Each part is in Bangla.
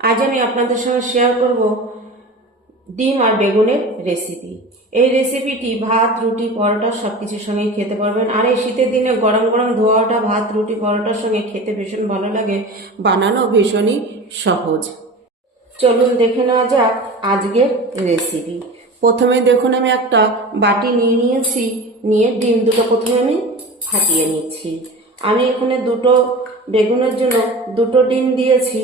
আজ আমি আপনাদের সঙ্গে শেয়ার করব ডিম আর বেগুনের রেসিপি এই রেসিপিটি ভাত, রুটি, পরোটা সব কিছুর সঙ্গে খেতে পারবেন। আর এই শীতের দিনে গরম গরম ধোয়াটা ভাত, রুটি, পরোটার সঙ্গে খেতে ভীষণ ভালো লাগে। বানানো ভীষণই সহজ। চলুন দেখে নেওয়া যাক আজকের রেসিপি প্রথমে দেখুন, আমি একটা বাটি নিয়ে নিয়েছি, নিয়ে ডিম দুটো প্রথমে আমি ফাটিয়ে নিচ্ছি। আমি এখানে দুটো বেগুনের জন্য দুটো ডিম দিয়েছি।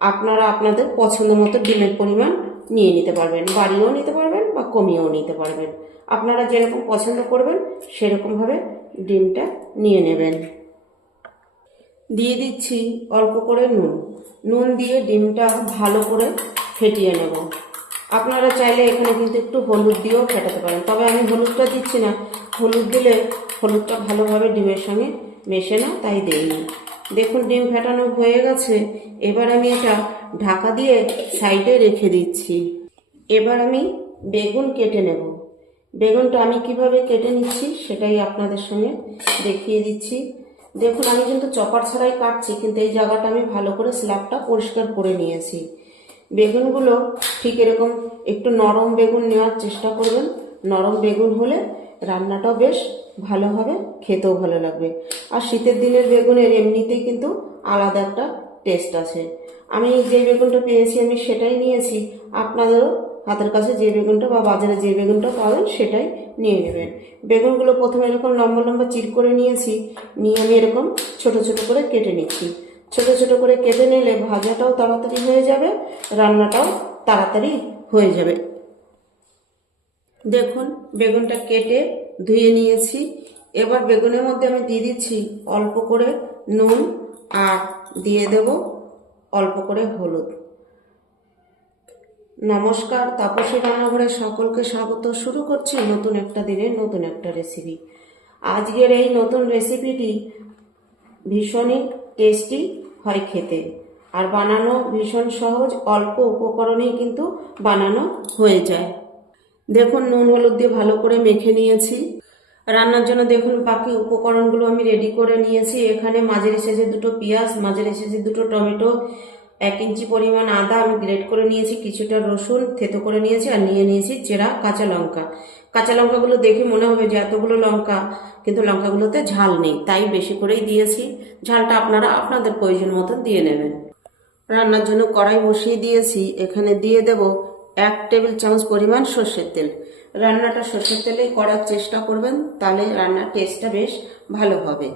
আপনারা আপনাদের পছন্দ মতো ডিমের পরিমাণ নিয়ে নিতে পারবেন, বাড়িয়েও নিতে পারবেন বা কমিয়েও নিতে পারবেন। আপনারা যেরকম পছন্দ করবেন, সেরকমভাবে ডিমটা নিয়ে নেবেন। দিয়ে দিচ্ছি অল্প করে নুন। নুন দিয়ে ডিমটা ভালো করে ফেটিয়ে নেব। আপনারা চাইলে এখানে কিন্তু একটু হলুদ দিয়েও ফেটাতে পারেন, তবে আমি হলুদটা দিচ্ছি না। হলুদ দিলে হলুদটা ভালোভাবে ডিমের সঙ্গে মেশে না, তাই দেইনি। দেখুন, ডিম ফেটানো হয়ে গেছে। এবার আমি এটা ঢাকা দিয়ে সাইডে রেখে দিচ্ছি। এবার আমি বেগুন কেটে নেব। বেগুনটা আমি কীভাবে কেটে নিচ্ছি সেটাই আপনাদের সঙ্গে দেখিয়ে দিচ্ছি। দেখুন, আমি কিন্তু চপার ছাড়াই কাটছি, কিন্তু এই জায়গাটা আমি ভালো করে স্ল্যাবটা পরিষ্কার করে নিয়েছি। বেগুনগুলো ঠিক এরকম একটু নরম বেগুন নেওয়ার চেষ্টা করবেন। নরম বেগুন হলে রান্নাটাও বেশ ভালো হবে খেতেও ভালো লাগবে। আর শীতের দিনের বেগুনের এমনিতেই কিন্তু আলাদা একটা টেস্ট আছে। আমি যে বেগুনটা পেয়েছি, আমি সেটাই নিয়েছি। আপনাদেরও হাতের কাছে যে বেগুনটা বা বাজারে যে বেগুনটা পাবেন, সেটাই নিয়ে নেবেন। বেগুনগুলো প্রথমে এরকম লম্বা লম্বা চির করে নিয়েছি, নিয়ে আমি এরকম ছোট ছোট করে কেটে নিচ্ছি। ছোট ছোট করে কেটে নিলে ভাজাটাও তাড়াতাড়ি হয়ে যাবে, রান্নাটাও তাড়াতাড়ি হয়ে যাবে। দেখুন, বেগুনটা কেটে ধুয়ে নিয়েছি। এবার বেগুনের মধ্যে আমি দিয়ে দিচ্ছি অল্প করে নুন আর দিয়ে দেব অল্প করে হলুদ। নমস্কার, তাপসী রান্নাঘরে সকলকে স্বাগত। শুরু করছি নতুন একটা দিনের নতুন একটা রেসিপি আজকের এই নতুন রেসিপিটি ভীষণই টেস্টি হয় খেতে। আর বানানো ভীষণ সহজ, অল্প উপকরণেই কিন্তু বানানো হয়ে যায়। দেখুন, নুন হলুদ দিয়ে ভালো করে মেখে নিয়েছি। রান্নার জন্য দেখুন, বাকি উপকরণগুলো আমি রেডি করে নিয়েছি। এখানে মাঝের এসেছে দুটো পেঁয়াজ, মাঝের এসেছে দুটো টমেটো, এক ইঞ্চি পরিমাণ আদা আমি গ্রেট করে নিয়েছি, কিছুটা রসুন থেতো করে নিয়েছি আর নিয়ে নিয়েছি চেরা কাঁচা লঙ্কা। কাঁচা লঙ্কাগুলো দেখে মনে হবে যে এতগুলো লঙ্কা, কিন্তু লঙ্কাগুলোতে ঝাল নেই, তাই বেশি করেই দিয়েছি। ঝালটা আপনারা আপনাদের প্রয়োজন মতো দিয়ে নেবেন। রান্নার জন্য কড়াই বসিয়ে দিয়েছি। এখানে দিয়ে দেব এক টেবিল চামচ পরিমাণ সর্ষের তেল। রান্নাটা সর্ষের তেলেই করার চেষ্টা করবেন, তাহলে রান্নার টেস্টটা বেশ ভালো হবে।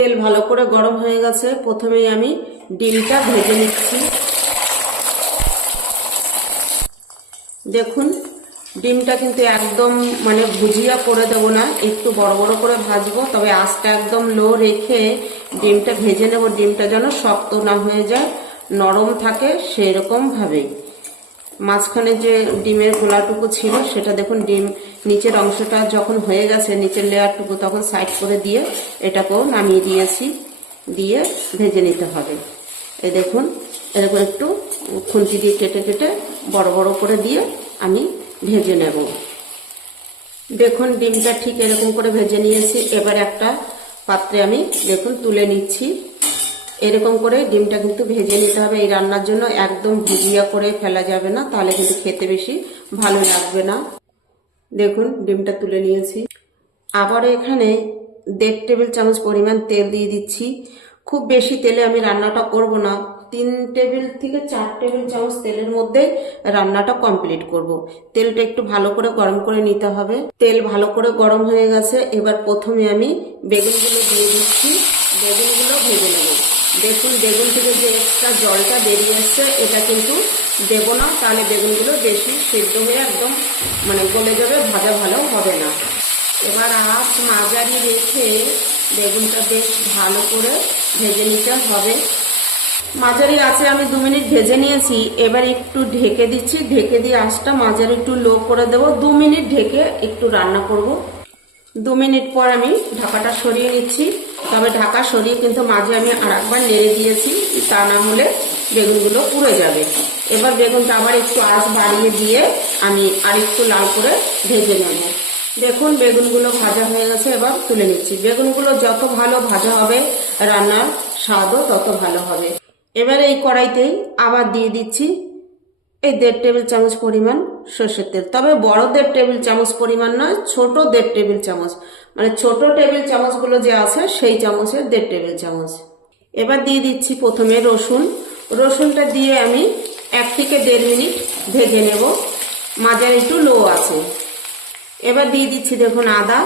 তেল ভালো করে গরম হয়ে গেছে, প্রথমেই আমি ডিমটা ভেজে নিচ্ছি। দেখুন, ডিমটা কিন্তু একদম মানে ভুজিয়া করে দেব না, একটু বড় বড় করে ভাজবো, তবে আঁচটা একদম লো রেখে ডিমটা ভেজে নেব। ডিমটা যেন শক্ত না হয়ে যায়, নরম থাকে সেরকম ভাবে মাঝখানে যে ডিমের গোলাটুকু ছিল, সেটা দেখুন ডিম নিচের অংশটা যখন হয়ে গেছে, নিচের লেয়ারটুকু তখন সাইড করে দিয়ে এটাকেও নামিয়ে দিয়েছি, দিয়ে ভেজে নিতে হবে। এ দেখুন এরকম একটু খুন্তি দিয়ে কেটে কেটে বড় বড় করে দিয়ে আমি ভেজে নেব। দেখুন ডিমটা ঠিক এরকম করে ভেজে নিয়েছি। এবার একটা পাত্রে আমি দেখুন তুলে নিচ্ছি। এরকম করে ডিমটা কিন্তু ভেজে নিতে হবে। এই রান্নার জন্য একদম ভুজিয়া করে ফেলা যাবে না, তাহলে কিন্তু খেতে বেশি ভালো লাগবে না। দেখুন, ডিমটা তুলে নিয়েছি। আবার এখানে দেড় টেবিল চামচ পরিমাণ তেল দিয়ে দিচ্ছি। খুব বেশি তেলে আমি রান্নাটা করব না। তিন টেবিল থেকে চার টেবিল চামচ তেলের মধ্যে রান্নাটা কমপ্লিট করব। তেলটা একটু ভালো করে গরম করে নিতে হবে। তেল ভালো করে গরম হয়ে গেছে। এবার প্রথমে আমি বেগুনগুলো দিয়ে দিচ্ছি। বেগুনগুলো ভেজে নেব। দেখুন, বেগুন থেকে যে এক্সট্রা জলটা বেরিয়ে আসছে এটা কিন্তু দেবো না। তাহলে বেগুনগুলো বেশি সেদ্ধ হয়ে একদম মানে গলে যাবে, ভাজা ভালো হবে না। এবার আঁচ মাঝারি রেখে বেগুনটা বেশ ভালো করে ভেজে নিতে হবে। মাঝারি আছে, আমি দু মিনিট ভেজে নিয়েছি। এবার একটু ঢেকে দিচ্ছি। ঢেকে দিয়ে আঁচটা মাঝারি একটু লো করে দেবো। দু মিনিট ঢেকে একটু রান্না করব। দু মিনিট পর আমি ঢাকাটা সরিয়ে নিচ্ছি। তবে ঢাকা সরিয়ে কিন্তু মাঝে আমি আর একবার নেড়ে দিয়েছি, তা না হলে বেগুনগুলো পুড়ে যাবে। এবার বেগুনটা আবার একটু আঁচ বাড়িয়ে দিয়ে আমি আরেকটু লাল করে ভেজে নেব। দেখুন, বেগুনগুলো ভাজা হয়ে গেছে, এবার তুলে নিচ্ছি। বেগুনগুলো যত ভালো ভাজা হবে, রান্নার স্বাদও তত ভালো হবে। এবারে এই কড়াইতেই আবার দিয়ে দিচ্ছি এই দেড় টেবিল চামচ পরিমাণ সর্ষের তেল। তবে বড় দেড় টেবিল চামচ পরিমাণ নয়, ছোট দেড় টেবিল চামচ। মানে ছোট টেবিল চামচগুলো যে আছে, সেই চামচের দেড় টেবিল চামচ। এবার দিয়ে দিচ্ছি প্রথমে রসুন। রসুনটা দিয়ে আমি এক থেকে দেড় মিনিট ভেজে নেব। মাঝার একটু লো আছে। এবার দিয়ে দিচ্ছি দেখুন আদা।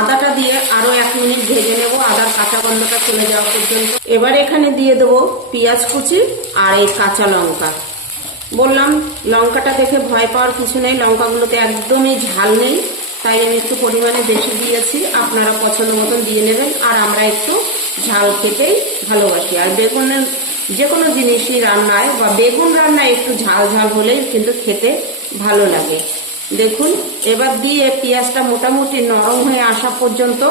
আদাটা দিয়ে আরও এক মিনিট ভেজে নেব। আদার কাঁচা গন্ধটা চলে যাওয়া পর্যন্ত। এবার এখানে দিয়ে দেবো পেঁয়াজ কুচি আর এই কাঁচা লঙ্কা। বললাম, লঙ্কাটা দেখে ভয় পাওয়ার কিছু নেই, লঙ্কাগুলোতে একদমই ঝাল নেই, তাই আমি একটু পরিমাণে বেশি দিয়েছি, আপনারা পছন্দ মতন দিয়ে নেবেন, আর আমরা একটু ঝাল খেতেই ভালোবাসি। আর বেগুনের যে কোনো জিনিসই রান্নায় বা বেগুন রান্নায় একটু ঝাল ঝাল হলেই কিন্তু খেতে ভালো লাগে। দেখুন, এবার দিয়ে পেঁয়াজটা মোটামুটি নরম হয়ে আসা পর্যন্ত,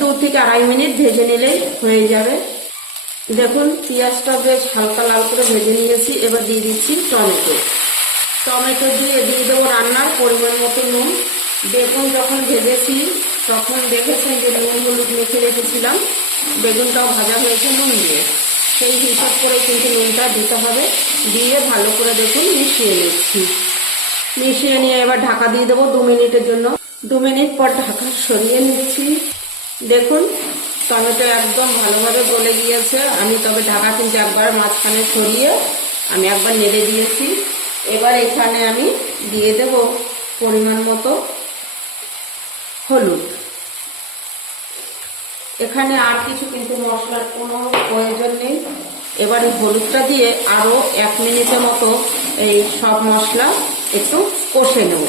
দু থেকে আড়াই মিনিট ভেজে নিলেই হয়ে যাবে। দেখুন, পেঁয়াজটা বেশ হালকা লাল করে ভেজে নিয়েছি। এবার দিয়ে দিচ্ছি টমেটো। টমেটো দিয়ে দিয়ে দেবো রান্নার পরিমাণ মতো নুন। বেগুন যখন ভেজেছি, তখন দেখেছেন যে নুন হলুদ মেখে রেখেছিলাম। বেগুনটাও ভাজা হয়েছে নুন দিয়ে। সেই হিসাব করে কিন্তু নুনটা দিতে হবে। দিয়ে ভালো করে দেখুন মিশিয়ে নিচ্ছি। মিশিয়ে নিয়ে এবার ঢাকা দিয়ে দেবো দু মিনিটের জন্য। দু মিনিট পর ঢাকা সরিয়ে নিচ্ছি। দেখুন টমেটো একদম ভালোভাবে গলে গিয়েছে। আমি তবে ঢাকা কিন্তু একবার মাঝখানে ছড়িয়ে আমি একবার নেড়ে দিয়েছি। এবার এখানে আমি দিয়ে দেব পরিমাণ মতো হলুদ। এখানে আর কিছু কিন্তু মশলার কোনো প্রয়োজন নেই। এবারে হলুদটা দিয়ে আরও এক মিনিটের মতো এই সব মশলা একটু কষে নেব।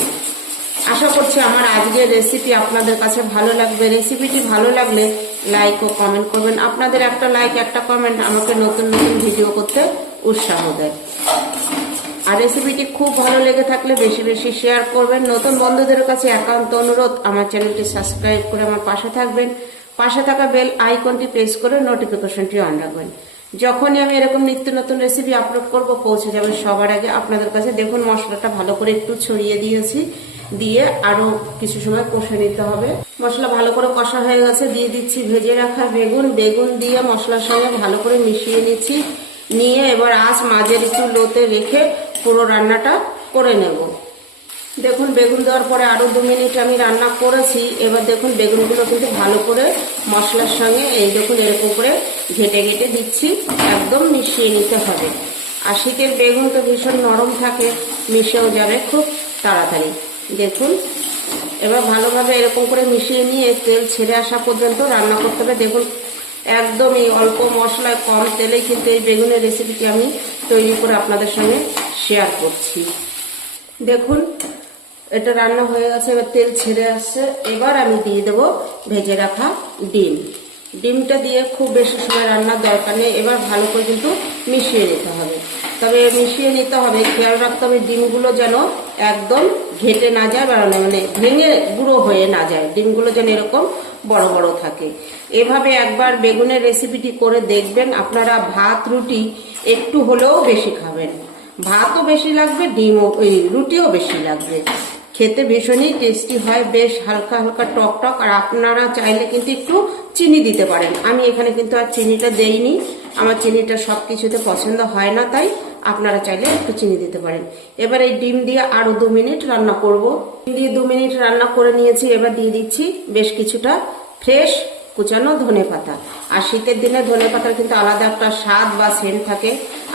আশা করছি আমার আজকের রেসিপি আপনাদের কাছে ভালো লাগবে। রেসিপিটি ভালো লাগলে লাইক ও কমেন্ট করবেন। আপনাদের একটা লাইক একটা কমেন্ট আমাকে নতুন নতুন ভিডিও করতে উৎসাহ দেয়। আর রেসিপিটি খুব ভালো লেগে থাকলে বেশি বেশি শেয়ার করবেন। নতুন বন্ধুদের কাছে একান্ত অনুরোধ, আমার চ্যানেলটি সাবস্ক্রাইব করে আমার পাশে থাকবেন। পাশে থাকা বেল আইকনটি প্রেস করে নোটিফিকেশনটি অন রাখবেন। যখনই আমি এরকম নিত্য নতুন রেসিপি আপলোড করব, পৌঁছে যাবে সবার আগে। আপনাদের কাছে দেখুন, মশলাটা ভালো করে একটু ছড়িয়ে দিয়েছি। দিয়ে আরও কিছু সময় কষে নিতে হবে। মশলা ভালো করে কষা হয়ে গেছে। দিয়ে দিচ্ছি ভেজে রাখা বেগুন। বেগুন দিয়ে মশলার সঙ্গে ভালো করে মিশিয়ে নিচ্ছি। নিয়ে এবার আঁচ মাঝের একটু লোতে রেখে পুরো রান্নাটা করে নেব। দেখুন, বেগুন দেওয়ার পরে আরও দু মিনিট আমি রান্না করেছি। এবার দেখুন, বেগুনগুলো কিন্তু ভালো করে মশলার সঙ্গে এই দেখুন, এরকম করে ঘেটে ঘেটে দিচ্ছি। একদম মিশিয়ে নিতে হবে। আর শীতের বেগুন তো ভীষণ নরম থাকে, মিশেও যাবে খুব তাড়াতাড়ি। দেখুন, এবার ভালোভাবে এরকম করে মিশিয়ে নিয়ে তেল ছেড়ে আসা পর্যন্ত রান্না করতে হবে। দেখুন, একদমই অল্প মশলায় কম তেলেই কিন্তু এই বেগুনের রেসিপিটি আমি তৈরি করে আপনাদের সঙ্গে শেয়ার করছি। দেখুন এটা রান্না হয়ে গেছে, এবার তেল ছেড়ে আসছে। এবার আমি দিয়ে দেব ভেজে রাখা ডিম। ডিমটা দিয়ে খুব বেশি সময় রান্নার দরকার নেই। এবার ভালো করে কিন্তু মিশিয়ে নিতে হবে। তবে মিশিয়ে নিতে হবে, খেয়াল রাখতে হবে ডিমগুলো যেন একদম ঘেটে না যায় বা মানে ভেঙে গুঁড়ো হয়ে না যায়। ডিমগুলো যেন এরকম বড় বড় থাকে। এভাবে একবার বেগুনের রেসিপিটি করে দেখবেন। আপনারা ভাত, রুটি একটু হলেও বেশি খাবেন। ভাতও বেশি লাগবে, ডিমও রুটিও বেশি লাগবে। খেতে ভীষণই টেস্টি হয়, বেশ হালকা হালকা টক টক। আর আপনারা চাইলে কিন্তু একটু চিনি দিতে পারেন। আমি এখানে কিন্তু আর চিনিটা দেইনি। আমার চিনিটা সব কিছুতে পছন্দ হয় না, তাই আপনারা চাইলে একটু চিনি দিতে পারেন। এবার এই ডিম দিয়ে আরও দু মিনিট রান্না করব। ডিম দিয়ে দু মিনিট রান্না করে নিয়েছি, এবার দিয়ে দিচ্ছি বেশ কিছুটা ফ্রেশ কুচানো ধনে পাতা। আর শীতের দিনে ধনে পাতার কিন্তু আলাদা একটা স্বাদ বা সেন্ট থাকে।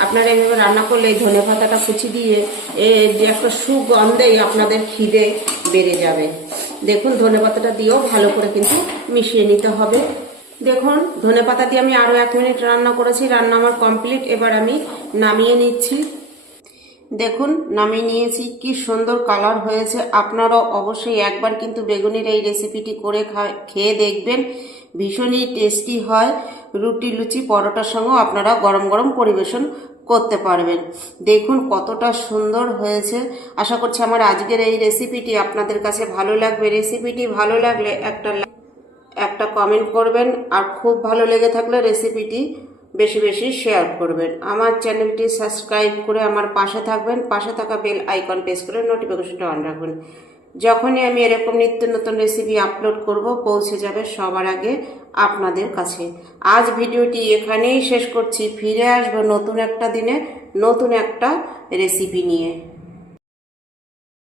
আপনারা এভাবে রান্না করলে এই ধনে পাতাটা কুচি দিয়ে এ যে একটা সুগন্ধেই আপনাদের খিদে বেড়ে যাবে। দেখুন, ধনে পাতাটা দিয়েও ভালো করে কিন্তু মিশিয়ে নিতে হবে। দেখুন, ধনে পাতা দিয়ে আমি আরও এক মিনিট রান্না করেছি। রান্না আমার কমপ্লিট এবার আমি নামিয়ে নিচ্ছি। দেখুন, নামিয়ে নিয়েছি। কি সুন্দর কালার হয়েছে। আপনারাও অবশ্যই একবার কিন্তু বেগুনের এই রেসিপিটি করে খেয়ে দেখবেন। ভীষণই টেস্টি হয়। রুটি, লুচি, পরোটার সঙ্গেও আপনারা গরম গরম পরিবেশন করতে পারবেন। দেখুন কতটা সুন্দর হয়েছে। আশা করছি আমার আজকের এই রেসিপিটি আপনাদের কাছে ভালো লাগবে। রেসিপিটি ভালো লাগলে একটা একটা কমেন্ট করবেন। আর খুব ভালো লেগে থাকলে রেসিপিটি বেশি বেশি শেয়ার করবেন। আমার চ্যানেলটি সাবস্ক্রাইব করে আমার পাশে থাকবেন। পাশে থাকা বেল আইকন প্রেস করে নোটিফিকেশনটা অন রাখবেন। যখনই আমি এরকম নিত্য নতুন রেসিপি আপলোড করব, পৌঁছে যাবে সবার আগে আপনাদের কাছে। আজ ভিডিওটি এখানেই শেষ করছি। ফিরে আসব নতুন একটা দিনে নতুন একটা রেসিপি নিয়ে।